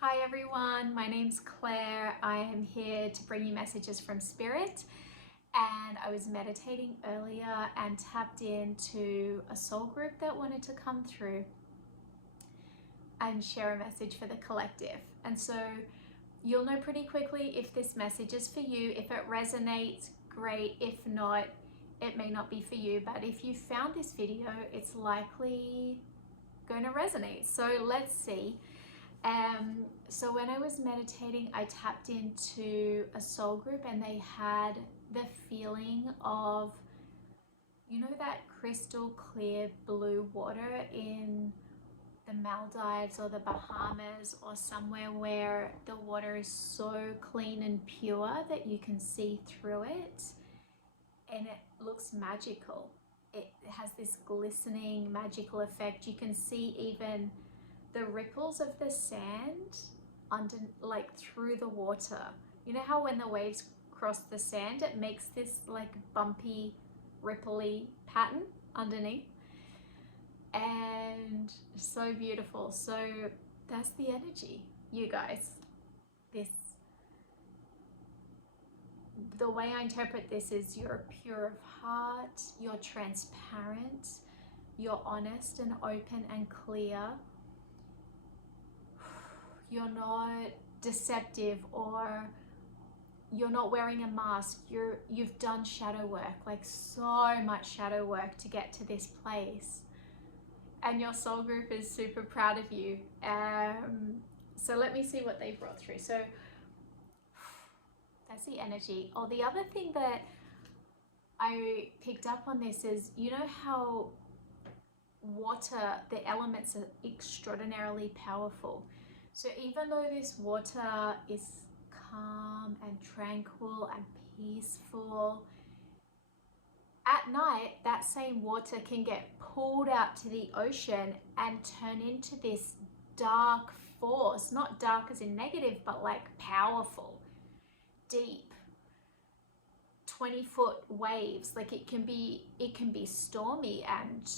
Hi everyone, my name's Claire. I am here to bring you messages from Spirit, and I was meditating earlier and tapped into a soul group that wanted to come through and share a message for the collective. And so you'll know pretty quickly if this message is for you. If it resonates, great. If not, it may not be for you. But if you found this video, it's likely going to resonate. So let's see. So when I was meditating, I tapped into a soul group and they had the feeling of, you know, that crystal clear blue water in the Maldives or the Bahamas or somewhere where the water is so clean and pure that you can see through it and it looks magical. It has this glistening magical effect. You can see even the ripples of the sand under, like through the water. You know how when the waves cross the sand, it makes this like bumpy, ripply pattern underneath, and so beautiful. So that's the energy, you guys. This, the way I interpret this is you're pure of heart, you're transparent, you're honest and open and clear. You're not deceptive, or you're not wearing a mask. You've done shadow work, like so much shadow work to get to this place, and your soul group is super proud of you. So let me see what they brought through. So that's the energy. Oh, the other thing that I picked up on this is, you know how water, the elements are extraordinarily powerful. So even though this water is calm and tranquil and peaceful, at night that same water can get pulled out to the ocean and turn into this dark force, not dark as in negative, but like powerful, deep, 20-foot waves. Like it can be stormy and,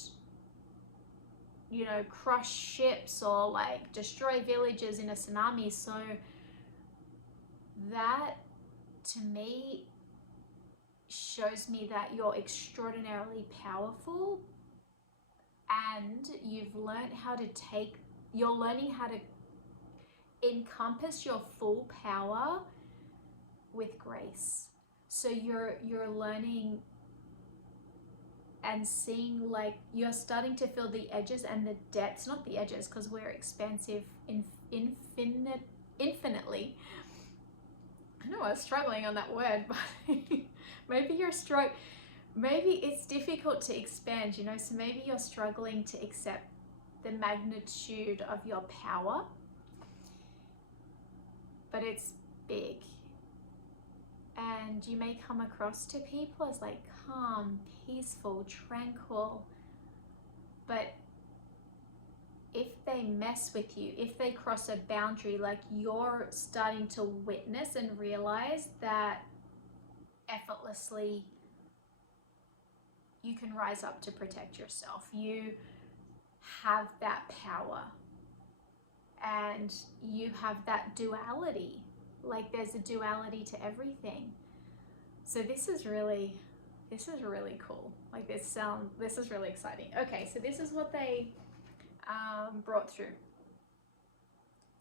you know, crush ships or like destroy villages in a tsunami. So that to me shows me that you're extraordinarily powerful, and you're learning how to encompass your full power with grace. So you're learning and seeing, like, you're starting to feel the edges and the depths, not the edges because we're expansive infinitely. I know I was struggling on that word, but maybe it's difficult to expand, you know, so maybe you're struggling to accept the magnitude of your power, but it's big. And you may come across to people as like calm, peaceful, tranquil, but if they mess with you, if they cross a boundary, like you're starting to witness and realize that effortlessly you can rise up to protect yourself. You have that power and you have that duality. Like there's a duality to everything. So this is really cool. Like this is really exciting. Okay, so this is what they brought through.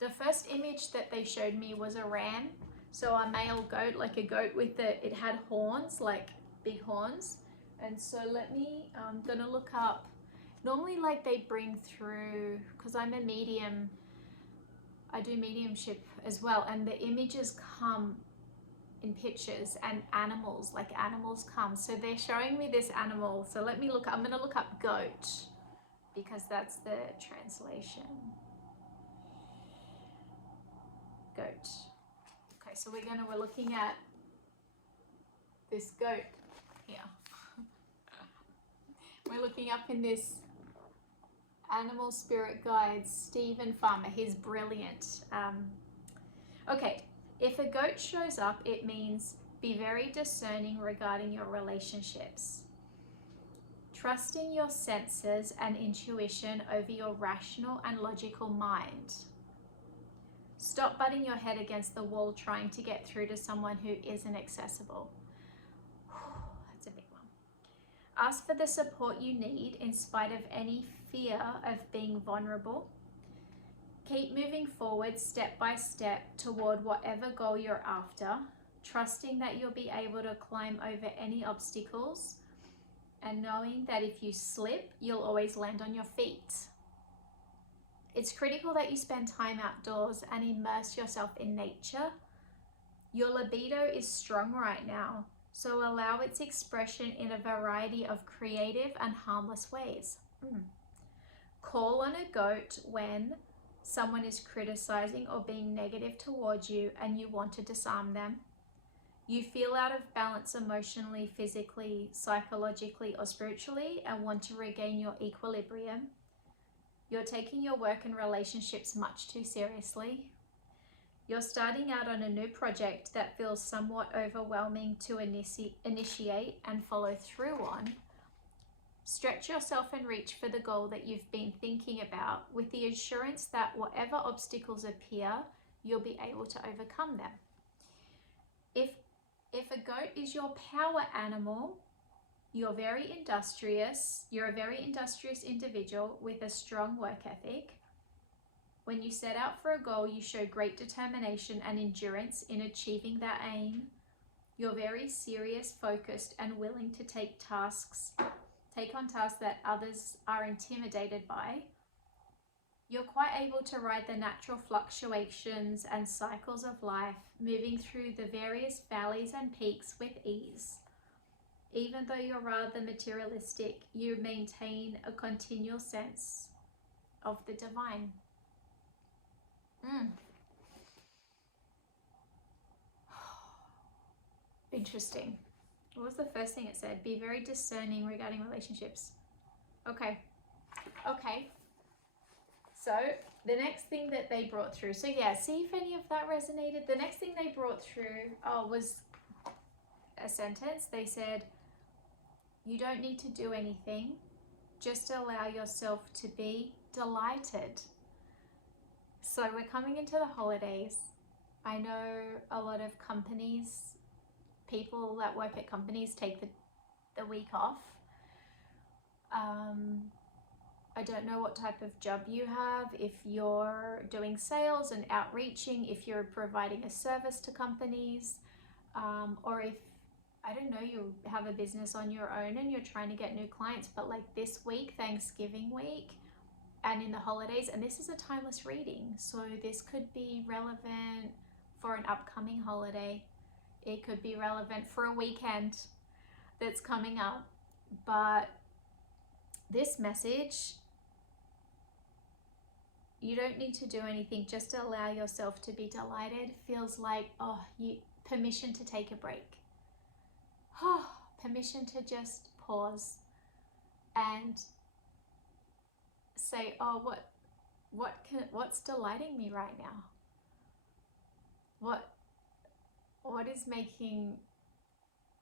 The first image that they showed me was a ram, so a male goat, like a goat with it had horns, like big horns. And so I'm gonna look up, normally like they bring through, because I'm a medium, I do mediumship as well, and the images come in pictures and animals, like animals come. So they're showing me this animal. So I'm gonna look up goat because that's the translation. Goat. Okay, so we're looking at this goat here. We're looking up in this Animal Spirit Guides, Stephen Farmer. He's brilliant. Okay, if a goat shows up, it means be very discerning regarding your relationships. Trusting your senses and intuition over your rational and logical mind. Stop butting your head against the wall trying to get through to someone who isn't accessible. That's a big one. Ask for the support you need in spite of any fear of being vulnerable. Keep moving forward step by step toward whatever goal you're after, trusting that you'll be able to climb over any obstacles and knowing that if you slip, you'll always land on your feet. It's critical that you spend time outdoors and immerse yourself in nature. Your libido is strong right now, so allow its expression in a variety of creative and harmless ways. Call on a goat when someone is criticizing or being negative towards you and you want to disarm them. You feel out of balance emotionally, physically, psychologically, or spiritually and want to regain your equilibrium. You're taking your work and relationships much too seriously. You're starting out on a new project that feels somewhat overwhelming to initiate and follow through on. Stretch yourself and reach for the goal that you've been thinking about with the assurance that whatever obstacles appear, you'll be able to overcome them. If a goat is your power animal, you're a very industrious individual with a strong work ethic. When you set out for a goal, you show great determination and endurance in achieving that aim. You're very serious, focused, and willing to take on tasks that others are intimidated by. You're quite able to ride the natural fluctuations and cycles of life, moving through the various valleys and peaks with ease. Even though you're rather materialistic, you maintain a continual sense of the divine. Interesting. What was the first thing it said? Be very discerning regarding relationships. Okay. So the next thing that they brought through. So yeah, see if any of that resonated. The next thing they brought through was a sentence. They said, you don't need to do anything. Just allow yourself to be delighted. So we're coming into the holidays. I know a lot of companies, people that work at companies take the week off. I don't know what type of job you have, if you're doing sales and outreaching, if you're providing a service to companies, or if, I don't know, you have a business on your own and you're trying to get new clients, but like this week, Thanksgiving week, and in the holidays, and this is a timeless reading, so this could be relevant for an upcoming holiday. It could be relevant for a weekend that's coming up, but this message, you don't need to do anything, just allow yourself to be delighted, feels like, permission to take a break. Permission to just pause and say, what's delighting me right now? What is making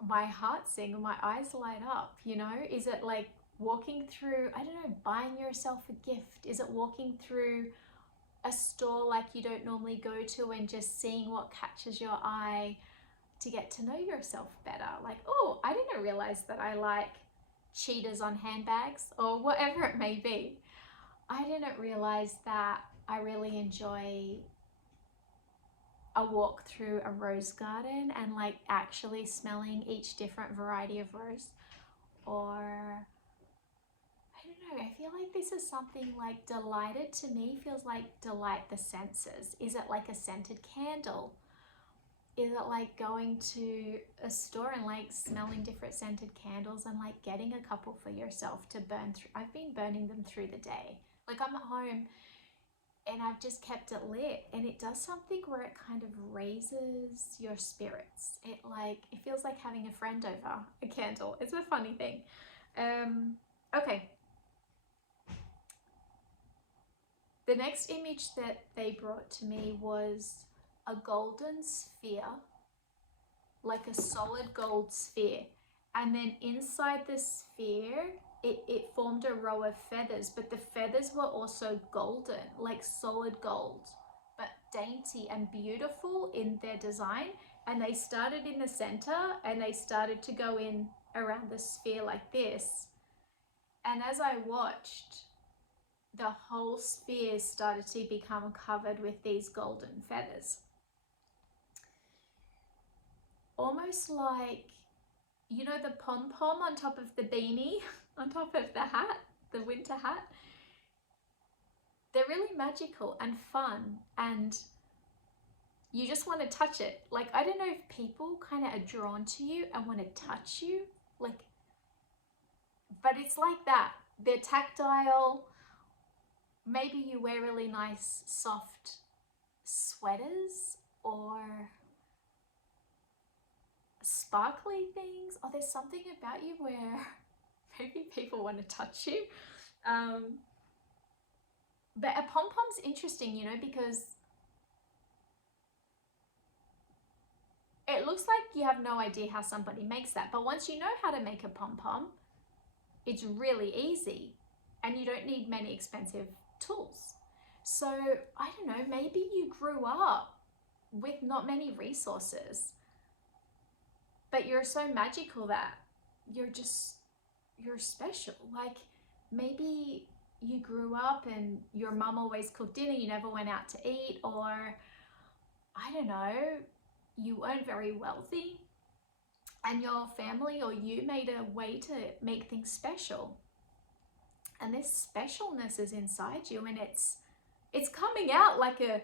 my heart sing and my eyes light up? Is it like walking through, I don't know, buying yourself a gift? Is it walking through a store like you don't normally go to and just seeing what catches your eye to get to know yourself better? Like, I didn't realize that I like cheetahs on handbags, or whatever it may be. I didn't realize that I really enjoy a walk through a rose garden and like actually smelling each different variety of rose. Or I don't know, I feel like this is something like delighted to me feels like delight the senses. Is it like a scented candle? Is it like going to a store and like smelling different scented candles and like getting a couple for yourself to burn through? I've been burning them through the day. Like, I'm at home and I've just kept it lit, and it does something where it kind of raises your spirits. It feels like having a friend over, a candle. It's a funny thing. Okay. The next image that they brought to me was a golden sphere, like a solid gold sphere. And then inside the sphere, it formed a row of feathers, but the feathers were also golden, like solid gold, but dainty and beautiful in their design, and they started in the center and they started to go in around the sphere like this. And as I watched, the whole sphere started to become covered with these golden feathers. Almost like, you know, the pom-pom on top of the beanie, on top of the hat, the winter hat. They're really magical and fun, and you just want to touch it. Like, I don't know if people kind of are drawn to you and want to touch you, like, but it's like that. They're tactile. Maybe you wear really nice soft sweaters or sparkly things. Oh, there's something about you where maybe people want to touch you. But a pom-pom's interesting, you know, because it looks like you have no idea how somebody makes that. But once you know how to make a pom-pom, it's really easy and you don't need many expensive tools. So I don't know, maybe you grew up with not many resources, but you're so magical that you're special. Like, maybe you grew up and your mum always cooked dinner, you never went out to eat, or I don't know, you weren't very wealthy and your family or you made a way to make things special. And this specialness is inside you, and it's coming out like a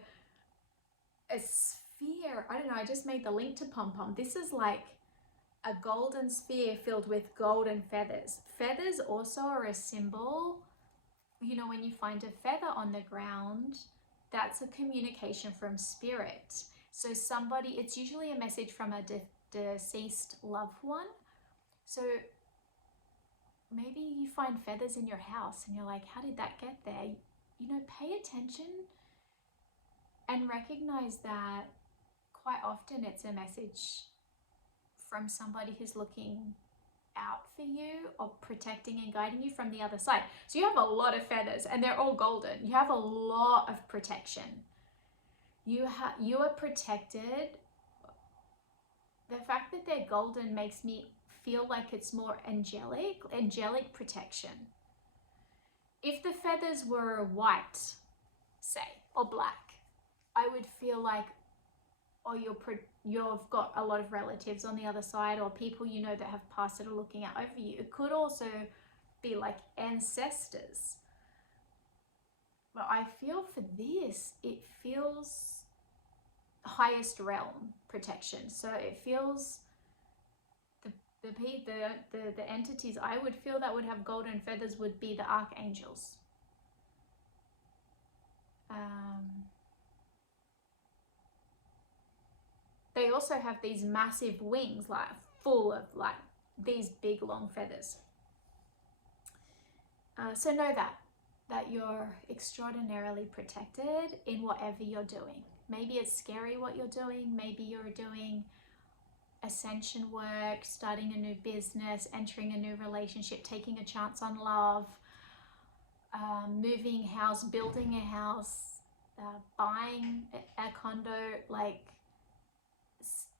sphere. I don't know, I just made the link to pom-pom. This is like a golden sphere filled with golden feathers. Feathers also are a symbol. You know, when you find a feather on the ground, that's a communication from spirit. So somebody, it's usually a message from a deceased loved one. So maybe you find feathers in your house and you're like, how did that get there? You know, pay attention and recognize that quite often it's a message from somebody who's looking out for you or protecting and guiding you from the other side. So you have a lot of feathers and they're all golden. You have a lot of protection. You are protected. The fact that they're golden makes me feel like it's more angelic protection. If the feathers were white, say, or black, I would feel like, oh, you've got a lot of relatives on the other side, or people you know that have passed that are looking out over you. It could also be like ancestors. But I feel for this, it feels highest realm protection. So it feels the entities I would feel that would have golden feathers would be the archangels. They also have these massive wings, like full of like these big long feathers. So know that you're extraordinarily protected in whatever you're doing. Maybe it's scary what you're doing. Maybe you're doing ascension work, starting a new business, entering a new relationship, taking a chance on love, moving house, building a house, buying a condo. Like,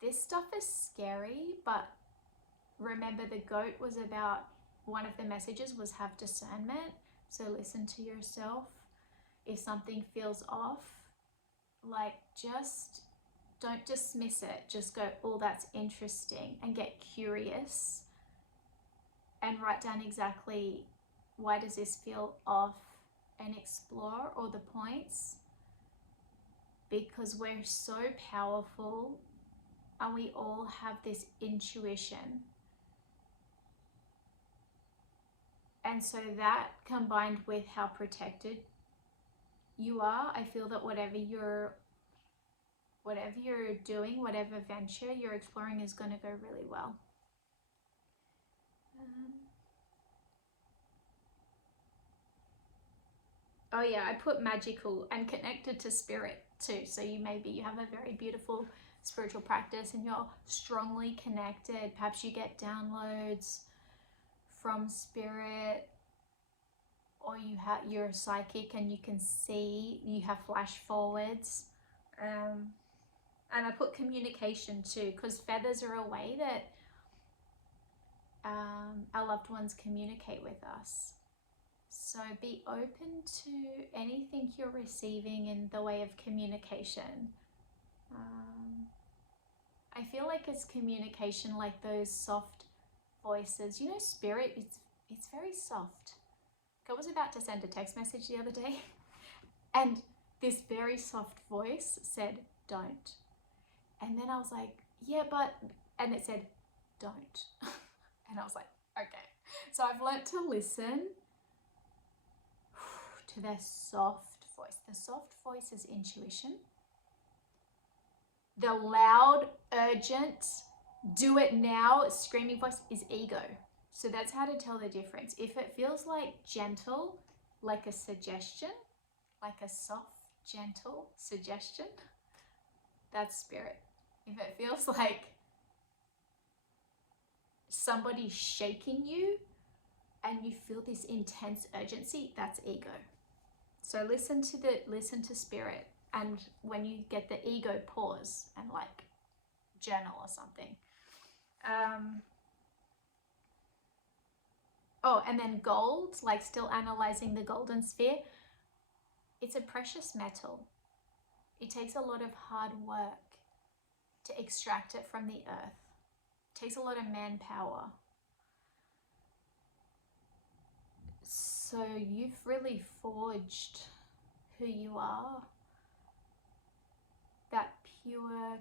this stuff is scary, but remember, the goat was about, one of the messages was have discernment. So listen to yourself. If something feels off, like, just don't dismiss it. Just go, oh, that's interesting, and get curious and write down exactly why does this feel off, and explore all the points, because we're so powerful and we all have this intuition. And so that, combined with how protected you are, I feel that whatever you're doing, whatever venture you're exploring, is going to go really well. Oh yeah, I put magical and connected to spirit too. So you have a very beautiful spiritual practice and you're strongly connected. Perhaps you get downloads from spirit, or you're psychic and you can see, you have flash forwards. And I put communication too, because feathers are a way that our loved ones communicate with us. So be open to anything you're receiving in the way of communication. I feel like it's communication like those soft voices. You know, spirit, it's very soft. I was about to send a text message the other day and this very soft voice said, don't. And then I was like, yeah, but, and it said, don't. And I was like, okay. So I've learnt to listen to their soft voice. The soft voice is intuition. The loud, urgent, do it now, screaming voice is ego. So that's how to tell the difference. If it feels like gentle, like a suggestion, like a soft, gentle suggestion, that's spirit. If it feels like somebody shaking you and you feel this intense urgency, that's ego. So listen to spirit, and when you get the ego, pause and like journal or something. Oh, and then gold, like still analyzing the golden sphere. It's a precious metal. It takes a lot of hard work to extract it from the earth. It takes a lot of manpower. So you've really forged who you are. That pure,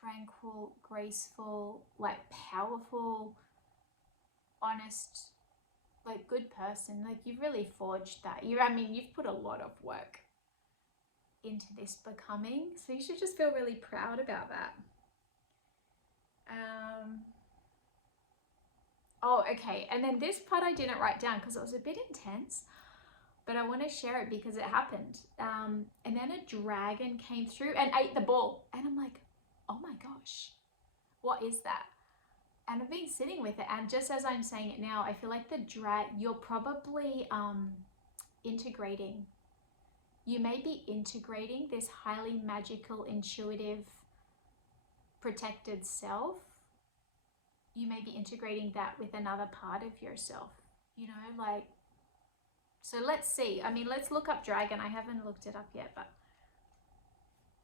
tranquil, graceful, like powerful, honest, like good person. Like you've really forged that. You've put a lot of work into this becoming. So you should just feel really proud about that. Oh, okay. And then this part I didn't write down because it was a bit intense, but I want to share it because it happened. And then a dragon came through and ate the ball. And I'm like, oh my gosh, what is that? And I've been sitting with it. And just as I'm saying it now, I feel like you're probably integrating. You may be integrating this highly magical, intuitive, protected self. You may be integrating that with another part of yourself, you know, like, so let's see. Let's look up dragon. I haven't looked it up yet, but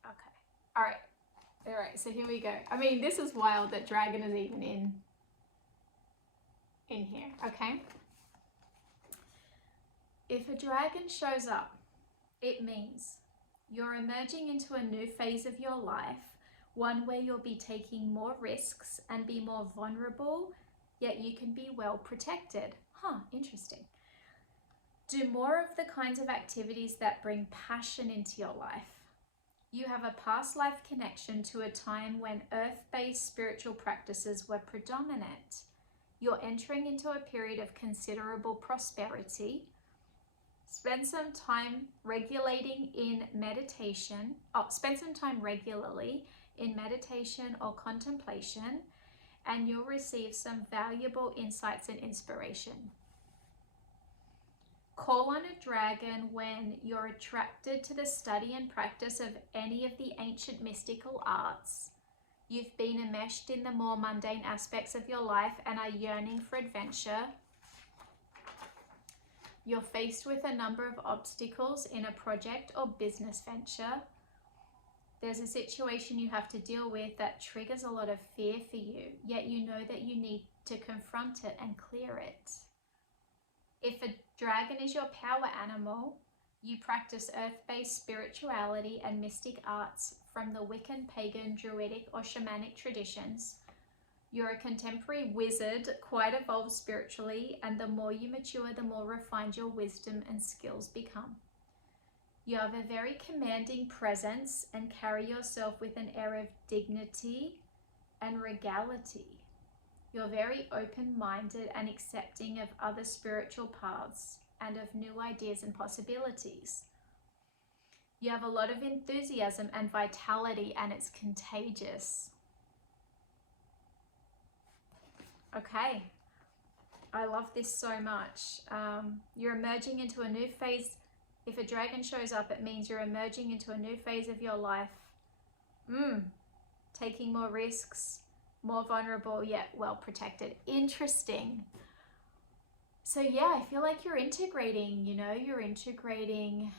okay. All right. So here we go. This is wild that dragon is even in here. Okay. If a dragon shows up, it means you're emerging into a new phase of your life, one where you'll be taking more risks and be more vulnerable, yet you can be well protected. Interesting. Do more of the kinds of activities that bring passion into your life. You have a past life connection to a time when earth-based spiritual practices were predominant. You're entering into a period of considerable prosperity. Spend some time regularly in meditation or contemplation, and you'll receive some valuable insights and inspiration. Call on a dragon when you're attracted to the study and practice of any of the ancient mystical arts. You've been enmeshed in the more mundane aspects of your life and are yearning for adventure. You're faced with a number of obstacles in a project or business venture. There's a situation you have to deal with that triggers a lot of fear for you, yet you know that you need to confront it and clear it. If a dragon is your power animal, you practice earth-based spirituality and mystic arts from the Wiccan, pagan, druidic, or shamanic traditions. You're a contemporary wizard, quite evolved spiritually, and the more you mature, the more refined your wisdom and skills become. You have a very commanding presence and carry yourself with an air of dignity and regality. You're very open-minded and accepting of other spiritual paths and of new ideas and possibilities. You have a lot of enthusiasm and vitality, and it's contagious. Okay, I love this so much. You're emerging into a new phase. If a dragon shows up, it means you're emerging into a new phase of your life, Taking more risks, more vulnerable, yet well protected. Interesting. So yeah, I feel like you're integrating, you know, you're integrating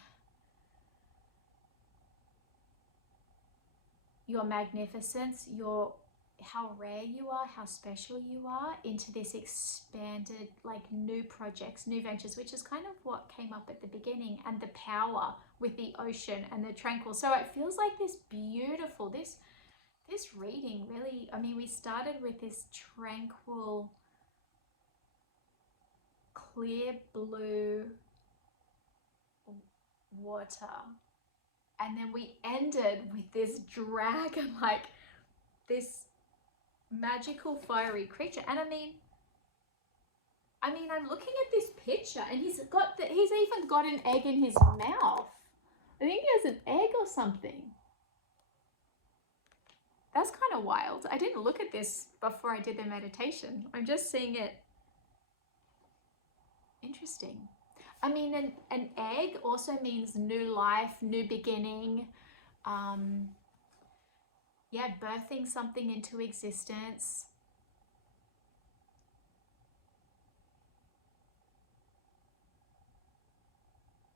your magnificence, your how rare you are, how special you are, into this expanded, like, new projects, new ventures, which is kind of what came up at the beginning, and the power with the ocean and the tranquil. So it feels like this beautiful, this reading really, I mean, we started with this tranquil, clear blue water, and then we ended with this dragon, like this magical fiery creature. And I mean I'm looking at this picture, and he's even got an egg in his mouth. I think he has an egg or something. That's kind of wild. I didn't look at this before I did the meditation. I'm just seeing it. Interesting. I mean, an egg also means new life, new beginning. Yeah, birthing something into existence.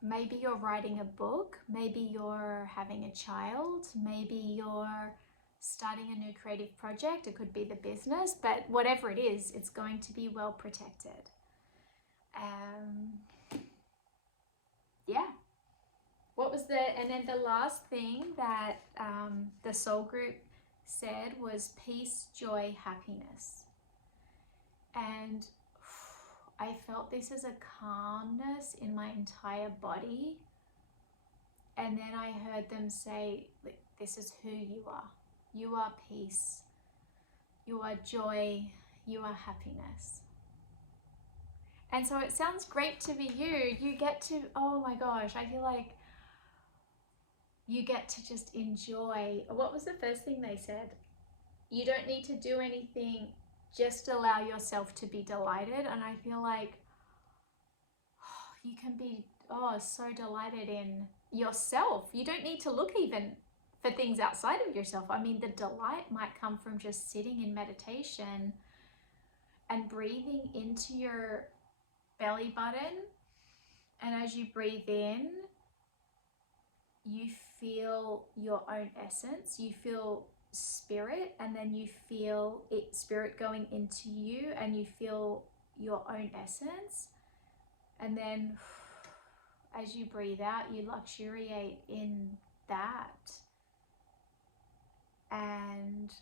Maybe you're writing a book, maybe you're having a child, maybe you're starting a new creative project. It could be the business, but whatever it is, it's going to be well protected. Yeah. What was and then the last thing that the soul group said was peace, joy, happiness. And I felt this as a calmness in my entire body. And then I heard them say, this is who you are. You are peace. You are joy. You are happiness. And so it sounds great to be you. You get to, oh my gosh, I feel like you get to just enjoy. What was the first thing they said? You don't need to do anything, just allow yourself to be delighted. And I feel like you can be so delighted in yourself. You don't need to look even for things outside of yourself. I mean, the delight might come from just sitting in meditation and breathing into your belly button. And as you breathe in, you feel your own essence. You feel spirit, and then you feel spirit going into you, and you feel your own essence. And then as you breathe out, you luxuriate in that. And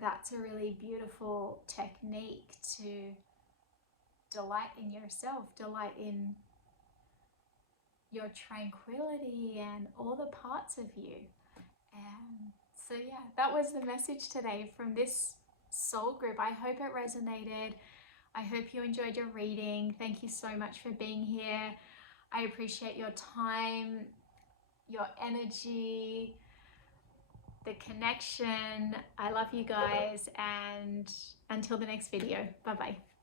that's a really beautiful technique to delight in yourself, delight in your tranquility and all the parts of you. And so yeah, that was the message today from this soul group. I hope it resonated. I hope you enjoyed your reading. Thank you so much for being here. I appreciate your time, your energy, the connection. I love you guys, and until the next video, bye-bye.